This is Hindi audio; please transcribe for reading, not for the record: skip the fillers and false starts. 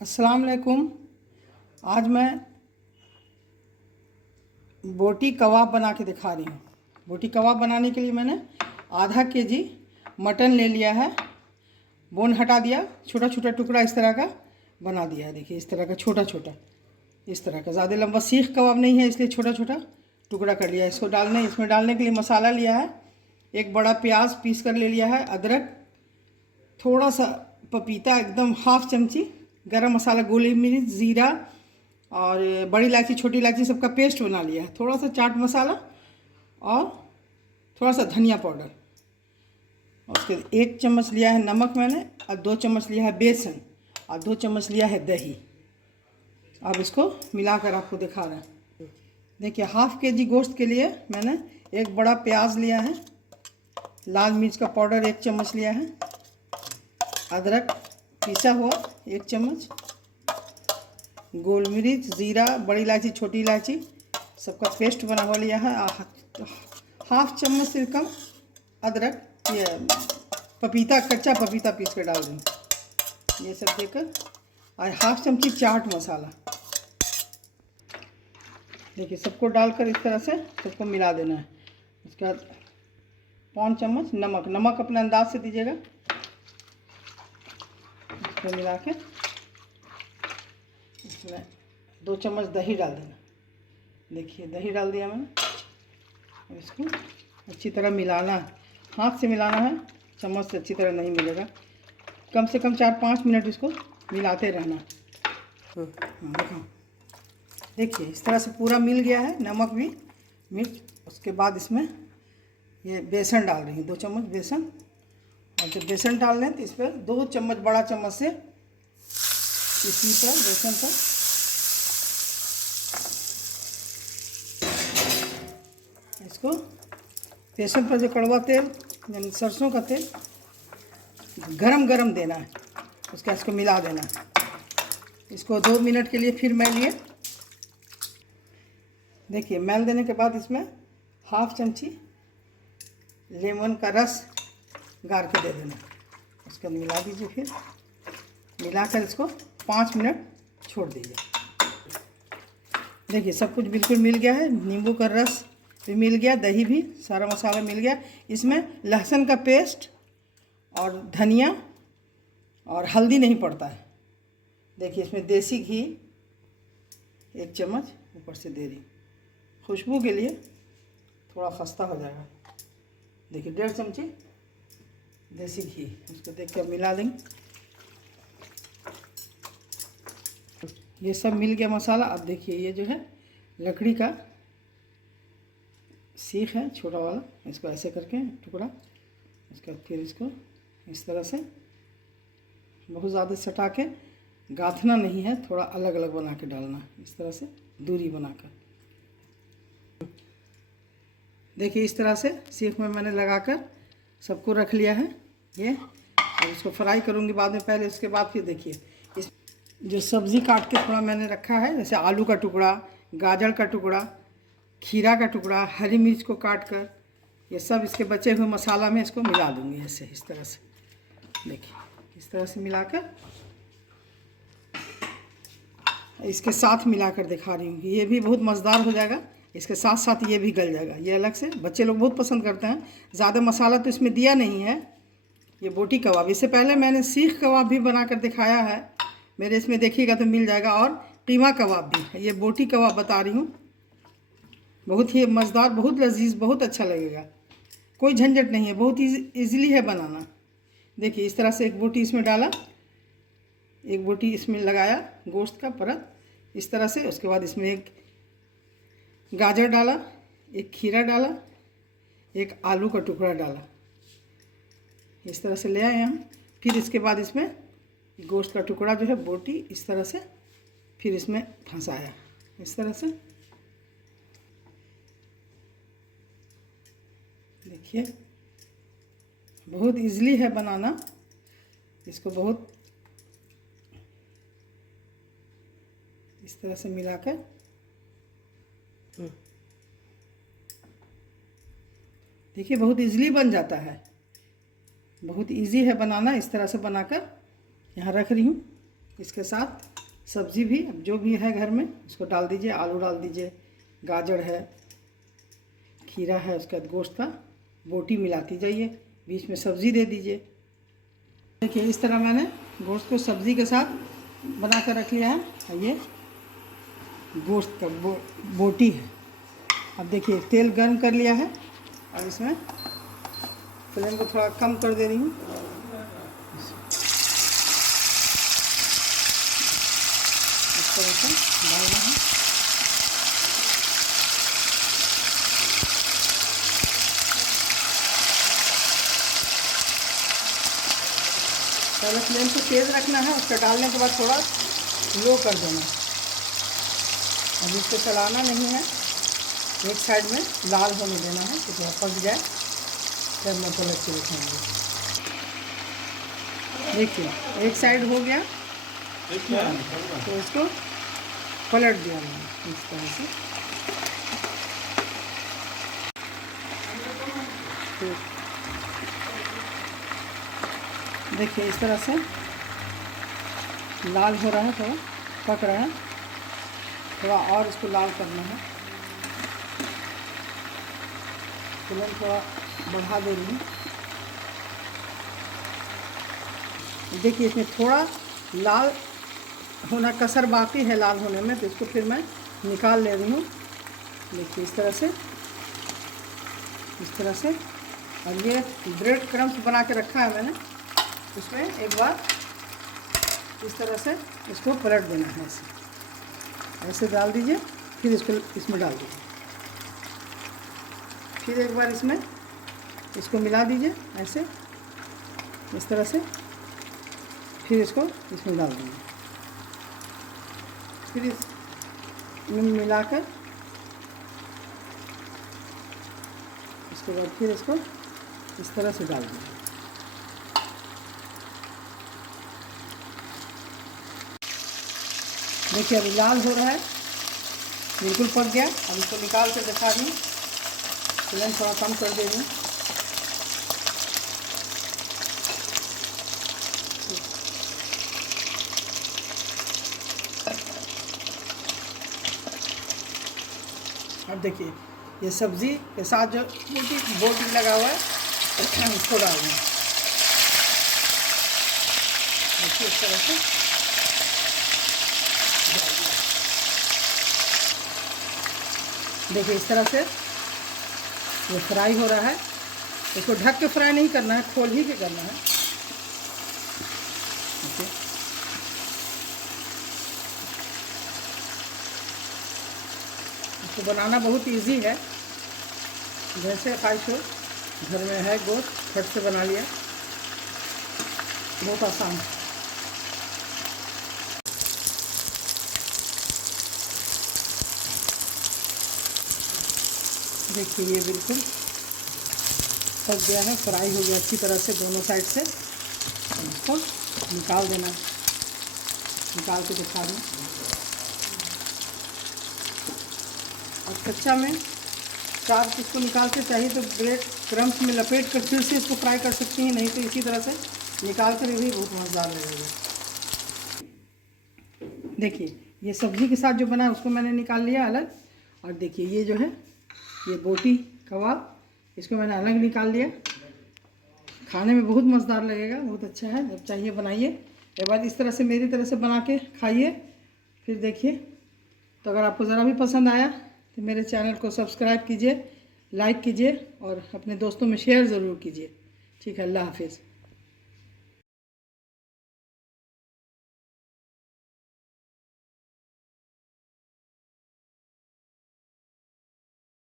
अस्सलाम वालेकुम। आज मैं बोटी कबाब बना के दिखा रही हूँ। बोटी कबाब बनाने के लिए मैंने आधा केजी मटन ले लिया है, बोन हटा दिया, छोटा छोटा टुकड़ा इस तरह का बना दिया है। देखिए इस तरह का छोटा छोटा, इस तरह का, ज़्यादा लंबा सीख कबाब नहीं है इसलिए छोटा छोटा टुकड़ा कर लिया है। इसमें डालने के लिए मसाला लिया है, एक बड़ा प्याज पीस कर ले लिया है, अदरक, थोड़ा सा पपीता, एकदम हाफ चमची गरम मसाला, गोली मिर्च, ज़ीरा और बड़ी इलायची, छोटी इलायची सबका पेस्ट बना लिया है, थोड़ा सा चाट मसाला और थोड़ा सा धनिया पाउडर। उसके 1 चम्मच लिया है नमक मैंने, और 2 चम्मच लिया है बेसन, और 2 चम्मच लिया है दही। अब इसको मिलाकर आपको दिखा रहे हैं। देखिए हाफ केजी गोश्त के लिए मैंने एक बड़ा प्याज लिया है, लाल मिर्च का पाउडर 1 चम्मच लिया है, अदरक पिसा हुआ 1 चम्मच, गोल मिर्च, ज़ीरा, बड़ी इलायची, छोटी इलायची सबका पेस्ट बना हुआ लिया है, हाफ चम्मच से कम अदरक, ये पपीता, कच्चा पपीता पीस कर डाल दूँ ये सब देकर, और हाफ चमची चाट मसाला। देखिए सबको डालकर इस तरह से सबको मिला देना है। उसके बाद 5 चम्मच नमक, नमक अपने अंदाज से दीजिएगा। इसको मिला के इसमें 2 चम्मच दही डाल देना। देखिए दही डाल दिया मैंने, और इसको अच्छी तरह मिलाना है, हाथ से मिलाना है, चम्मच से अच्छी तरह नहीं मिलेगा। कम से कम 4-5 मिनट इसको मिलाते रहना। देखो देखिए इस तरह से पूरा मिल गया है, नमक भी, मिर्च। उसके बाद इसमें ये बेसन डाल रही हूँ, 2 चम्मच बेसन। और जब बेसन डाल लें तो इस पर 2 चम्मच, बड़ा चम्मच से इसी पर बेसन पर इसको, बेसन पर जो कड़वा तेल यानी सरसों का तेल गरम गरम देना है, उसका इसको मिला देना है। इसको 2 मिनट के लिए फिर मैल लिए। देखिए मैल देने के बाद इसमें हाफ चमची लेमन का रस गार के दे देना। उसके बाद मिला दीजिए, फिर मिलाकर इसको 5 मिनट छोड़ दीजिए। देखिए सब कुछ बिल्कुल मिल गया है, नींबू का रस भी मिल गया, दही भी, सारा मसाला मिल गया। इसमें लहसुन का पेस्ट और धनिया और हल्दी नहीं पड़ता है। देखिए इसमें देसी घी 1 चम्मच ऊपर से दे रही, खुशबू के लिए, थोड़ा खस्ता हो जाएगा। देखिए 1.5 चमची देसी घी, उसको देख कर मिला देंगे। ये सब मिल गया मसाला। अब देखिए ये जो है लकड़ी का सीख है छोटा वाला, इसको ऐसे करके टुकड़ा, उसके बाद फिर इसको इस तरह से बहुत ज़्यादा सटा के गाँथना नहीं है, थोड़ा अलग अलग बना के डालना, इस तरह से दूरी बनाकर। देखिए इस तरह से सीख में मैंने लगाकर सबको रख लिया है ये। और इसको फ्राई करूँगी बाद में, पहले उसके बाद फिर देखिए इस जो सब्ज़ी काट के थोड़ा मैंने रखा है, जैसे आलू का टुकड़ा, गाजर का टुकड़ा, खीरा का टुकड़ा, हरी मिर्च को काट कर, ये सब इसके बचे हुए मसाला में इसको मिला दूँगी ऐसे, इस तरह से। देखिए इस तरह से मिलाकर इसके साथ मिलाकर दिखा रही हूँ। ये भी बहुत मज़ेदार हो जाएगा, इसके साथ साथ ये भी गल जाएगा। ये अलग से बच्चे लोग बहुत पसंद करते हैं। ज़्यादा मसाला तो इसमें दिया नहीं है। ये बोटी कबाब, इससे पहले मैंने सीख कबाब भी बनाकर दिखाया है मेरे, इसमें देखिएगा तो मिल जाएगा, और टीमा कबाब भी है। ये बोटी कबाब बता रही हूँ, बहुत ही मज़ेदार, बहुत लजीज, बहुत अच्छा लगेगा। कोई झंझट नहीं है, बहुत ईज़िली है बनाना। देखिए इस तरह से एक बोटी इसमें डाला, एक बोटी इसमें लगाया गोश्त का परत इस तरह से। उसके बाद इसमें एक गाजर डाला, एक खीरा डाला, एक आलू का टुकड़ा डाला, इस तरह से ले आए हम। फिर इसके बाद इसमें गोश्त का टुकड़ा जो है, बोटी, इस तरह से फिर इसमें फंसाया, इस तरह से। देखिए बहुत इजीली है बनाना, इसको बहुत इस तरह से मिलाकर देखिए बहुत इजीली बन जाता है, बहुत इजी है बनाना। इस तरह से बनाकर यहाँ रख रही हूँ। इसके साथ सब्ज़ी भी जो भी है घर में उसको डाल दीजिए। आलू डाल दीजिए, गाजर है, खीरा है, उसके बाद गोश्त का बोटी मिलाती जाइए, बीच में सब्ज़ी दे दीजिए। देखिए इस तरह मैंने गोश्त को सब्ज़ी के साथ बना कर रख लिया है। ये गोश्त का बोटी है। अब देखिए तेल गर्म कर लिया है और इसमें फ्लेम को थोड़ा कम कर दे रही हूँ। इस तरह से डालना है। पहले फ्लेम को तेज़ रखना है, उसका डालने के बाद थोड़ा लो कर देना। अब इसको चलाना नहीं है, एक साइड में लाल होने देना है कि थोड़ा पक जाए, फिर मैं पलट के रखेंगे। देखिए एक साइड हो गया तो इसको पलट दिया मैंने इस तरह से। देखिए इस तरह से लाल हो रहा है, थोड़ा पक रहा है, थोड़ा और इसको लाल करना है। फ्लेम थोड़ा बढ़ा दे रही हूँ। देखिए इसमें थोड़ा लाल होना कसर बाकी है लाल होने में, तो इसको फिर मैं निकाल ले रही हूँ। देखिए इस तरह से। और ये ब्रेड क्रम्स बना के रखा है मैंने, उसमें एक बार इस तरह से इसको पलट देना है। ऐसे डाल दीजिए, फिर इसको इसमें डाल दीजिए, फिर एक बार इसको मिला दीजिए ऐसे, इस तरह से, फिर इसको इसमें डाल दीजिए, फिर इसमें मिलाकर इसके बाद फिर इसको इस तरह से डाल दीजिए। देखिए अभी लाल हो रहा है, बिल्कुल पक गया। अब इसको निकाल कर दिखा दूँ, फ्लेम थोड़ा कम कर दे दूँ। अब देखिए ये सब्ज़ी के साथ जो बोटी लगा हुआ है इसको डाल दें। देखिए इस तरह से देखिए इस तरह से ये फ्राई हो रहा है। इसको ढक के फ्राई नहीं करना है, खोल ही के करना है। इसको बनाना बहुत इजी है, जैसे ख्वाहिश हो। घर में है गोश्त, फट से बना लिया, बहुत आसान है। देखिए ये बिल्कुल पक गया है, फ्राई हो गया अच्छी तरह से दोनों साइड से। इसको निकाल देना, निकाल के दिखा दूँ। और कच्चा में चार इसको निकाल के चाहिए तो ब्रेड क्रम्स में लपेट कर फिर से इसको फ्राई कर सकती हैं, नहीं तो इसी तरह से निकाल कर भी बहुत मज़ेदार लगेगा। देखिए ये सब्ज़ी के साथ जो बना है उसको मैंने निकाल लिया अलग। और देखिए ये जो है ये बोटी कबाब, इसको मैंने अलग निकाल लिया। खाने में बहुत मज़ेदार लगेगा, बहुत अच्छा है। जब चाहिए बनाइए, एक बार इस तरह से मेरी तरह से बना के खाइए, फिर देखिए। तो अगर आपको ज़रा भी पसंद आया तो मेरे चैनल को सब्सक्राइब कीजिए, लाइक कीजिए और अपने दोस्तों में शेयर ज़रूर कीजिए। ठीक है, अल्लाह हाफिज़।